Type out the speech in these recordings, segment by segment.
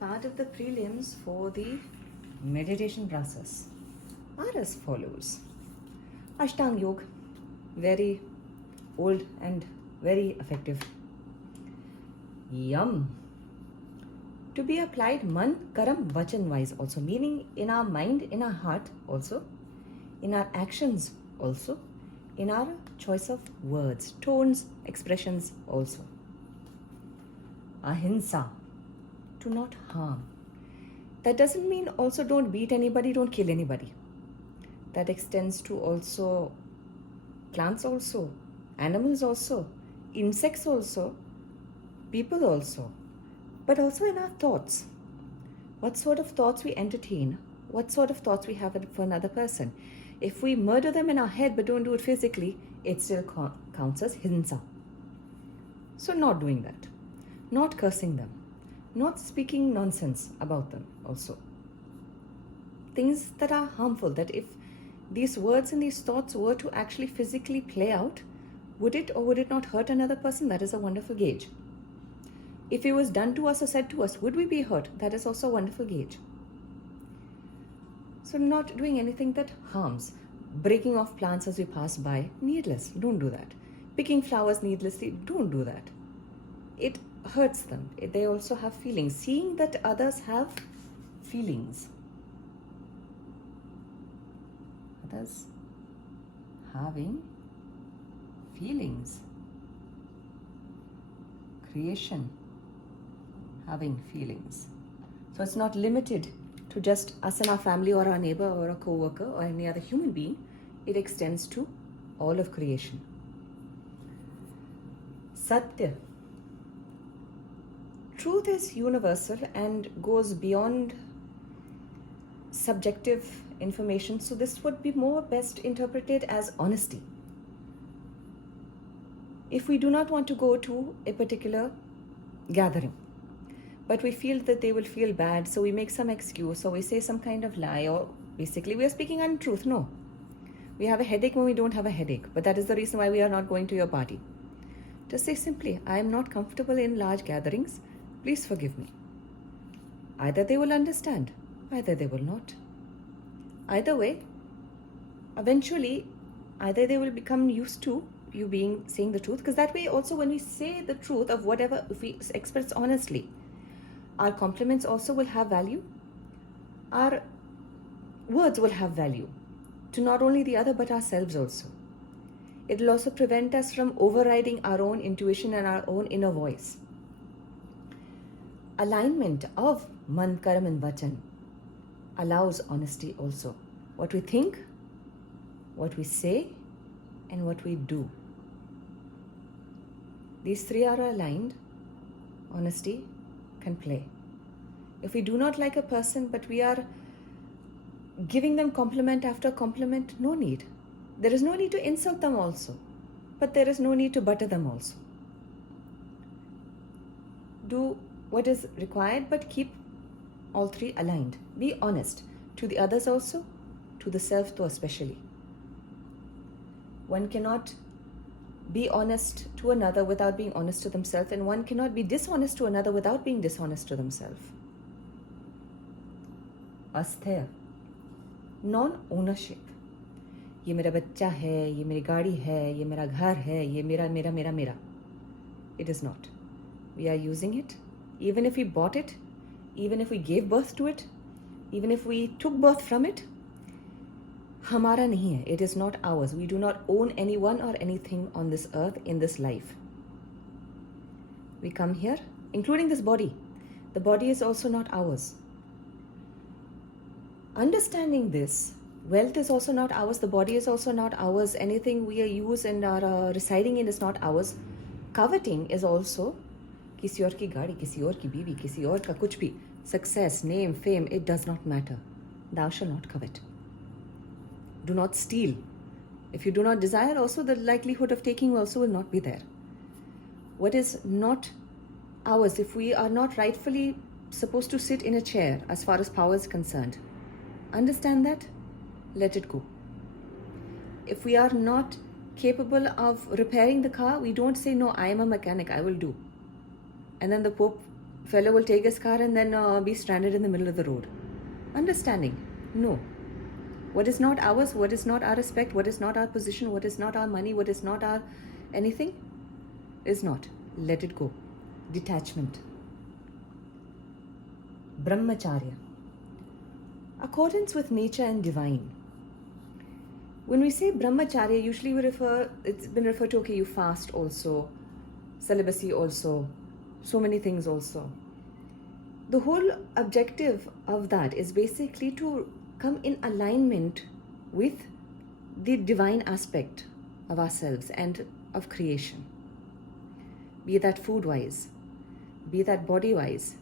part of the prelims for the meditation process are as follows. Ashtang-Yog, very old and very effective. Yam, to be applied man, karam, vachan wise also, meaning in our mind, in our heart also, in our actions also, in our choice of words, tones, expressions also. Ahimsa, to not harm. That doesn't mean also don't beat anybody, don't kill anybody. That extends to also plants also, animals also, insects also, people also, but also in our thoughts. What sort of thoughts we entertain, what sort of thoughts we have for another person. If we murder them in our head but don't do it physically, it still counts as hinsa. So not doing that, not cursing them, not speaking nonsense about them also. Things that are harmful, that if these words and these thoughts were to actually physically play out, would it or would it not hurt another person? That is a wonderful gauge. If it was done to us or said to us, would we be hurt? That is also a wonderful gauge. So not doing anything that harms. Breaking off plants as we pass by, needless, don't do that. Picking flowers needlessly, don't do that. It hurts them. They also have feelings. Seeing that others have feelings. Others having feelings. Creation having feelings. So it's not limited to just us and our family or our neighbor or a co-worker or any other human being. It extends to all of creation. Satyam. Truth is universal and goes beyond subjective information. So this would be more best interpreted as honesty. If we do not want to go to a particular gathering, but we feel that they will feel bad, so we make some excuse or we say some kind of lie, or basically we are speaking untruth. No. We have a headache when we don't have a headache, but that is the reason why we are not going to your party. Just say simply, I am not comfortable in large gatherings. Please forgive me. Either they will understand, either they will not. Either way, eventually, either they will become used to you saying the truth, because that way also when we say the truth of whatever, if we express honestly, our compliments also will have value. Our words will have value to not only the other but ourselves also. It will also prevent us from overriding our own intuition and our own inner voice. Alignment of man, karam and vachan allows honesty also. What we think, what we say, and what we do. These three are aligned. Honesty can play. If we do not like a person but we are giving them compliment after compliment, no need. There is no need to insult them also, but there is no need to butter them also. Do what is required, but keep all three aligned. Be honest to the others also, to the self too especially. One cannot be honest to another without being honest to themselves, and one cannot be dishonest to another without being dishonest to themselves. Asthaya, non-ownership. ये मेरा बच्चा है, ये मेरी गाड़ी है, ये मेरा घर है, ये मेरा मेरा मेरा मेरा. It is not. We are using it. Even if we bought it, even if we gave birth to it, even if we took birth from it, हमारा नहीं है. It is not ours. We do not own anyone or anything on this earth in this life. We come here, including this body. The body is also not ours. Understanding this, wealth is also not ours. The body is also not ours. Anything we use and are residing in is not ours. Coveting is also किसी और की गाड़ी, किसी और की बीवी, किसी और का कुछ भी. Success, name, fame, it does not matter. Thou shall not covet. Do not steal. If you do not desire, also the likelihood of taking also will not be there. What is not ours, if we are not rightfully supposed to sit in a chair as far as power is concerned, understand that, let it go. If we are not capable of repairing the car, we don't say, no, I am a mechanic, I will do. And then the Pope fellow will take his car and then be stranded in the middle of the road. Understanding. No. What is not ours, what is not our respect, what is not our position, what is not our money, what is not our anything is not. Let it go. Detachment. Brahmacharya. Accordance with nature and divine. When we say brahmacharya, usually it's been referred to, okay, you fast also, celibacy also, so many things also. The whole objective of that is basically to come in alignment with the divine aspect of ourselves and of creation. Be that food-wise, be that body-wise,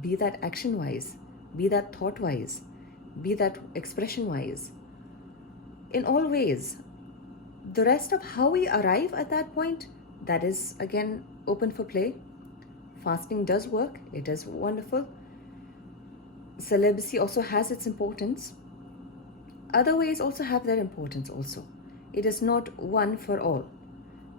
be that action-wise, be that thought-wise, be that expression-wise. In all ways, the rest of how we arrive at that point, that is again open for play. Fasting does work, it is wonderful. Celibacy also has its importance. Other ways also have their importance also. It is not one for all.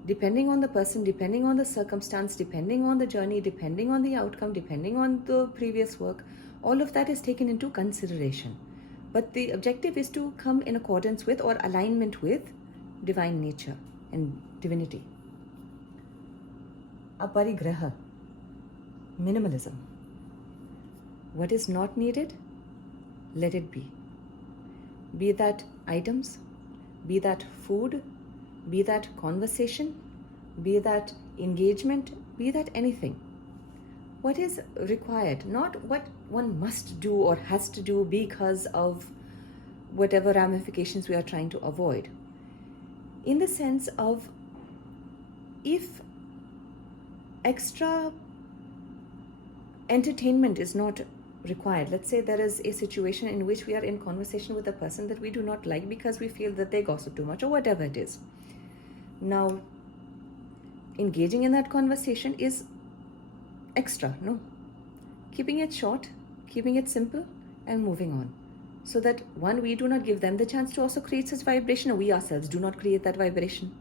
Depending on the person, depending on the circumstance, depending on the journey, depending on the outcome, depending on the previous work, all of that is taken into consideration. But the objective is to come in accordance with or alignment with divine nature and divinity. Aparigraha. Minimalism. What is not needed, let it be. Be that items, be that food, be that conversation, be that engagement, be that anything. What is required, not what one must do or has to do because of whatever ramifications we are trying to avoid. In the sense of, if extra entertainment is not required, let's say there is a situation in which we are in conversation with a person that we do not like because we feel that they gossip too much or whatever it is. Now, engaging in that conversation is extra, no? Keeping it short, keeping it simple, and moving on. So that, one, we do not give them the chance to also create such vibration, or we ourselves do not create that vibration.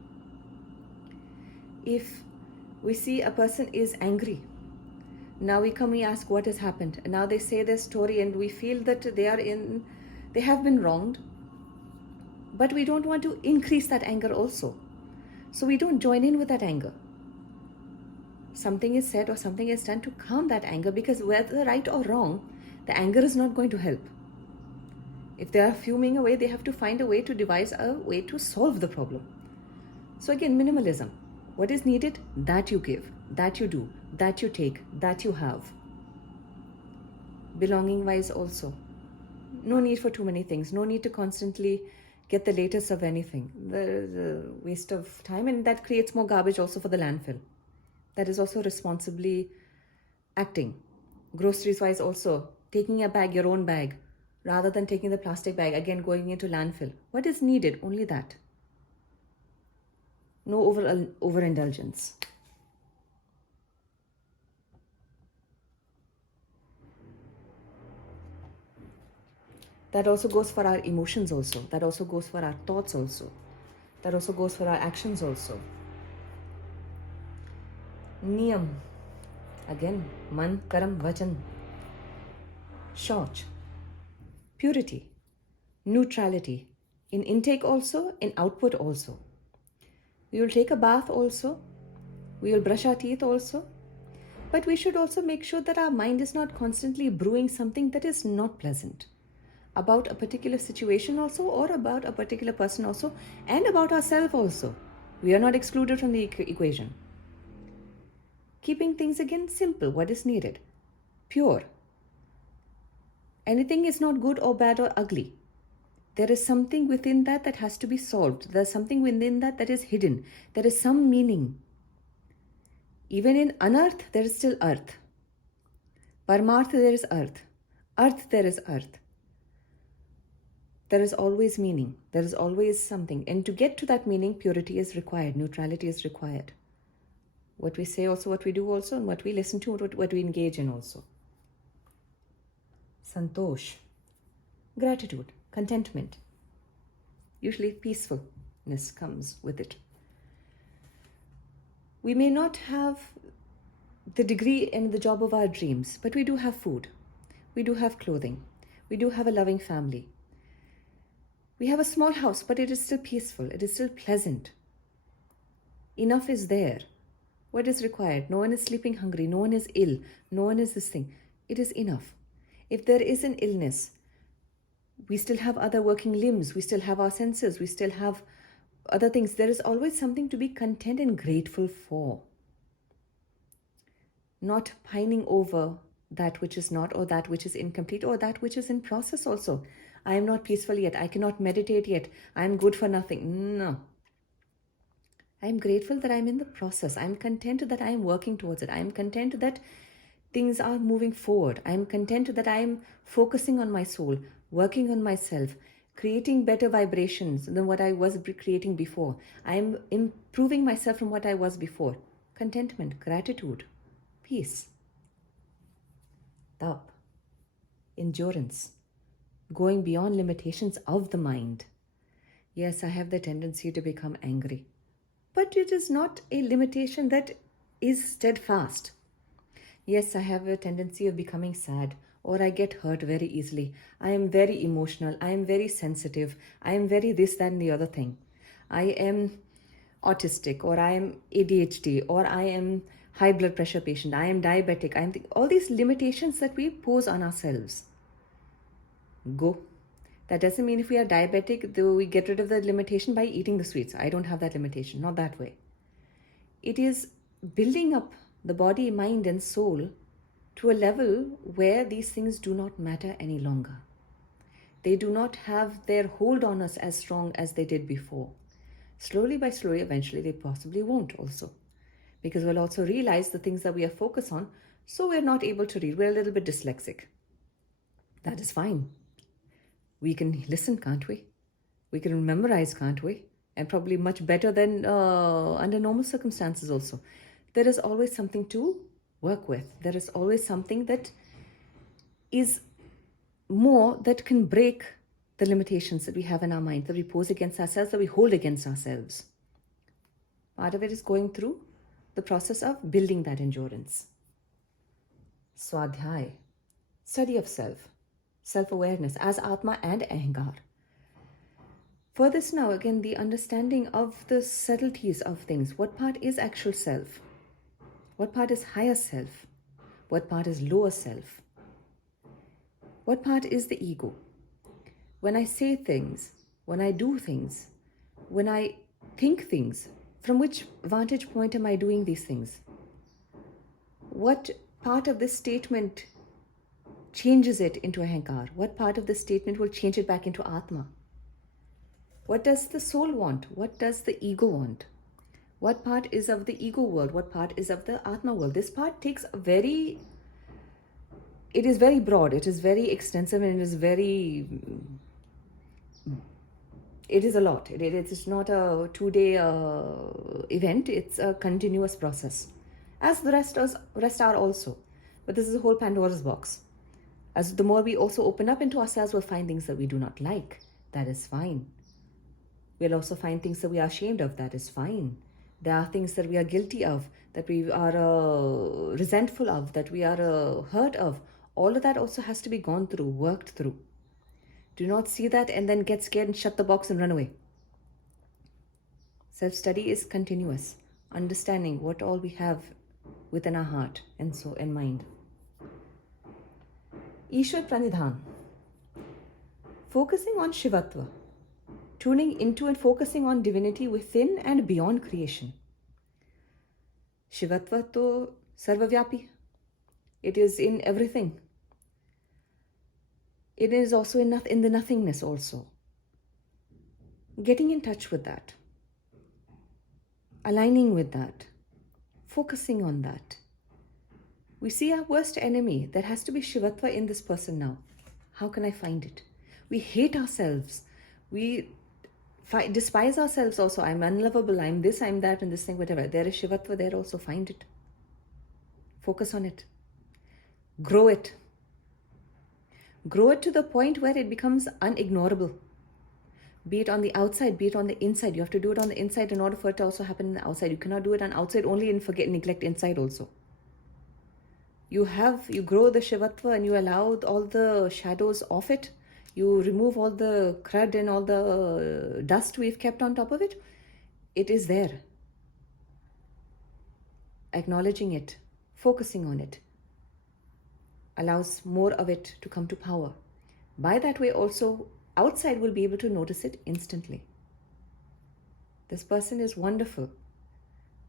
If we see a person is angry, now we come, we ask what has happened, and now they say their story and we feel that they have been wronged, but we don't want to increase that anger also. So we don't join in with that anger. Something is said or something is done to calm that anger, because whether right or wrong, the anger is not going to help. If they are fuming away, they have to find a way to devise a way to solve the problem. So again, minimalism. What is needed, that you give, that you do, that you take, that you have. Belonging wise also. No need for too many things. No need to constantly get the latest of anything. There is a waste of time, and that creates more garbage also for the landfill. That is also responsibly acting. Groceries wise also, taking a bag, your own bag, rather than taking the plastic bag, again going into landfill. What is needed? Only that. No overindulgence. That also goes for our emotions also. That also goes for our thoughts also. That also goes for our actions also. Niyam. Again, man, karam, vachan. Shauch. Purity. Neutrality. In intake also, in output also. We will take a bath also. We will brush our teeth also. But we should also make sure that our mind is not constantly brewing something that is not pleasant. About a particular situation also, or about a particular person also, and about ourselves also. We are not excluded from the equation. Keeping things again simple, what is needed. Pure. Anything is not good or bad or ugly. There is something within that that has to be solved. There is something within that that is hidden. There is some meaning. Even in unearth, there is still earth. Paramarth, there is earth. Earth, there is earth. There is always meaning. There is always something. And to get to that meaning, purity is required. Neutrality is required. What we say also, what we do also, and what we listen to, what we engage in also. Santosh. Gratitude. Contentment. Usually peacefulness comes with it. We may not have the degree and the job of our dreams, but we do have food, we do have clothing, we do have a loving family. We have a small house, but it is still peaceful, it is still pleasant. Enough is there. What is required? No one is sleeping hungry, no one is ill, no one is this thing. It is enough. If there is an illness, we still have other working limbs, we still have our senses, we still have other things. There is always something to be content and grateful for. Not pining over that which is not, or that which is incomplete, or that which is in process also. I am not peaceful yet, I cannot meditate yet, I am good for nothing. No. I am grateful that I am in the process. I am content that I am working towards it. I am content that things are moving forward. I am content that I am focusing on my soul, working on myself, creating better vibrations than what I was creating before. I am improving myself from what I was before. Contentment, gratitude, peace, tap, endurance, going beyond limitations of the mind. Yes, I have the tendency to become angry, but it is not a limitation that is steadfast. Yes, I have a tendency of becoming sad, or I get hurt very easily. I am very emotional. I am very sensitive. I am very this, that, and the other thing. I am autistic, or I am ADHD, or I am high blood pressure patient. I am diabetic. I am all these limitations that we pose on ourselves. Go. That doesn't mean if we are diabetic, though we get rid of the limitation by eating the sweets. I don't have that limitation. Not that way. It is building up the body, mind, and soul to a level where these things do not matter any longer. They do not have their hold on us as strong as they did before. Slowly by slowly, eventually they possibly won't also. Because we'll also realize the things that we are focused on, so we're not able to read. We're a little bit dyslexic. That is fine. We can listen, can't we? We can memorize, can't we? And probably much better than under normal circumstances also. There is always something to work with. There is always something that is more that can break the limitations that we have in our mind, that we pose against ourselves, that we hold against ourselves. Part of it is going through the process of building that endurance. Swadhyay, study of self, self-awareness as Atma and Ahankar. For this now, again, the understanding of the subtleties of things. What part is actual self? What part is higher self? What part is lower self? What part is the ego? When I say things, when I do things, when I think things, from which vantage point am I doing these things? What part of this statement changes it into Ahankar? What part of this statement will change it back into Atma? What does the soul want? What does the ego want? What part is of the ego world? What part is of the Atma world? This part takes it is very broad, it is very extensive, and it is a lot. It is not a 2-day event, it's a continuous process. As the rest are also. But this is a whole Pandora's box. As the more we also open up into ourselves, we'll find things that we do not like. That is fine. We'll also find things that we are ashamed of. That is fine. There are things that we are guilty of, that we are resentful of, that we are hurt of. All of that also has to be gone through, worked through. Do not see that and then get scared and shut the box and run away. Self-study is continuous. Understanding what all we have within our heart and soul and mind. Ishwar Pranidhan. Focusing on Shivatva. Tuning into and focusing on divinity within and beyond creation. Shivatva to sarvavyapi. It is in everything. It is also in the nothingness also. Getting in touch with that. Aligning with that. Focusing on that. We see our worst enemy. There has to be Shivatva in this person now. How can I find it? We hate ourselves. We despise ourselves also. I'm unlovable, I'm this, I'm that, and this thing, whatever. There is Shivatva there also. Find it. Focus on it. Grow it. Grow it to the point where it becomes unignorable. Be it on the outside, be it on the inside. You have to do it on the inside in order for it to also happen on the outside. You cannot do it on outside only and neglect inside also. You grow the Shivatva and you allow all the shadows off it. You remove all the crud and all the dust we've kept on top of it. It is there. Acknowledging it, focusing on it, allows more of it to come to power. By that way also, outside will be able to notice it instantly. This person is wonderful.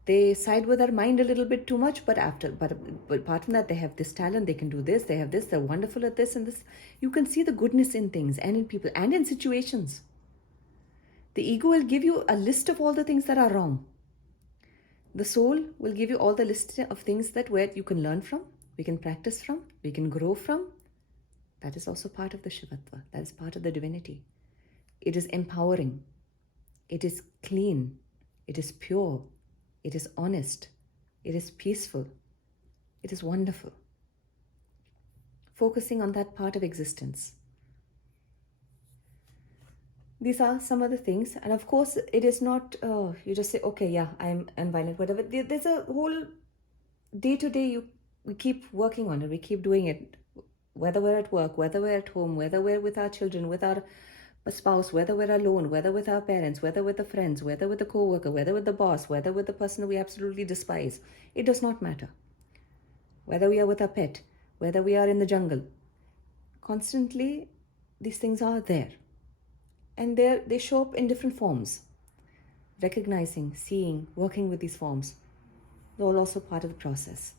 They side with our mind a little bit too much, but apart from that, they have this talent, they can do this, they have this, they're wonderful at this and this. You can see the goodness in things and in people and in situations. The ego will give you a list of all the things that are wrong. The soul will give you all the list of things that where you can learn from, we can practice from, we can grow from. That is also part of the Shivatva. That is part of the divinity. It is empowering. It is clean. It is pure. It is honest. It is peaceful. It is wonderful. Focusing on that part of existence. These are some of the things. And of course, it is not, you just say, okay, yeah, I'm violent, whatever. There's a whole day-to-day, we keep working on it. We keep doing it. Whether we're at work, whether we're at home, whether we're with our children, with our spouse, whether we're alone, whether with our parents, whether with the friends, whether with the co-worker, whether with the boss, whether with the person we absolutely despise. It does not matter. Whether we are with our pet, whether we are in the jungle. Constantly, these things are there. And they show up in different forms. Recognizing, seeing, working with these forms. They're all also part of the process.